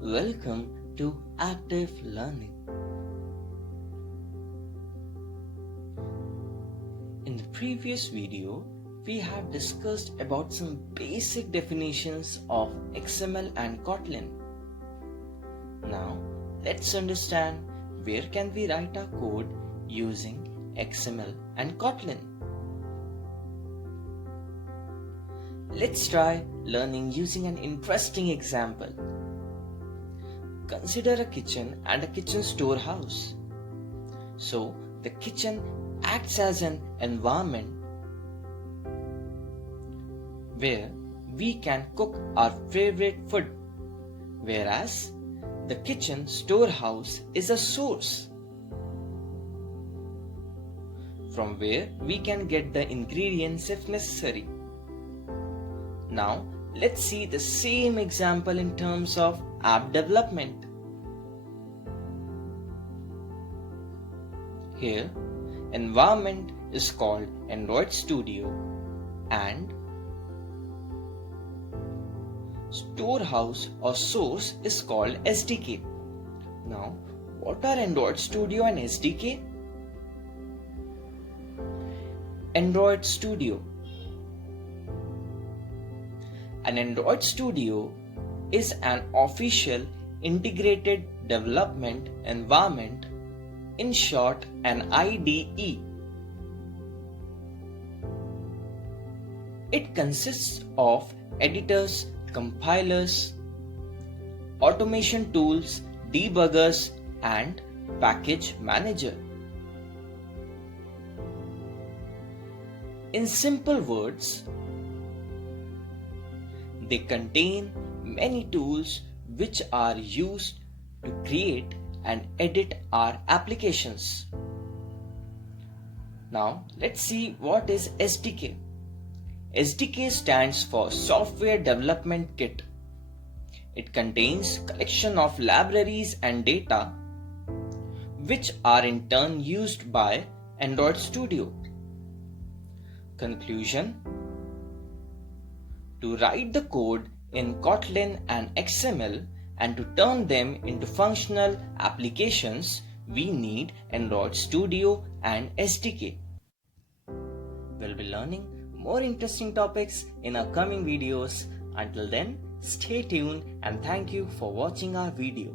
Welcome to Active Learning. In the previous video, we have discussed about some basic definitions of XML and Kotlin. Now, let's understand where can we write our code using XML and Kotlin. Let's try learning using an interesting example. Consider a kitchen and a kitchen storehouse. So, the kitchen acts as an environment where we can cook our favorite food, whereas the kitchen storehouse is a source from where we can get the ingredients if necessary. Now, let's see the same example in terms of app development. Here, environment is called Android Studio and storehouse or source is called SDK. Now, what are Android Studio and SDK? Android Studio. An Android Studio is an official integrated development environment, in short an IDE. It consists of editors, compilers, automation tools, debuggers, and package manager. In simple words, they contain many tools which are used to create and edit our applications. Now, let's see what is SDK. SDK stands for Software Development Kit. It contains collection of libraries and data which are in turn used by Android Studio. Conclusion: to write the code in Kotlin and XML and to turn them into functional applications, we need Android Studio and SDK. We'll be learning more interesting topics in our coming videos. Until then, stay tuned and thank you for watching our video.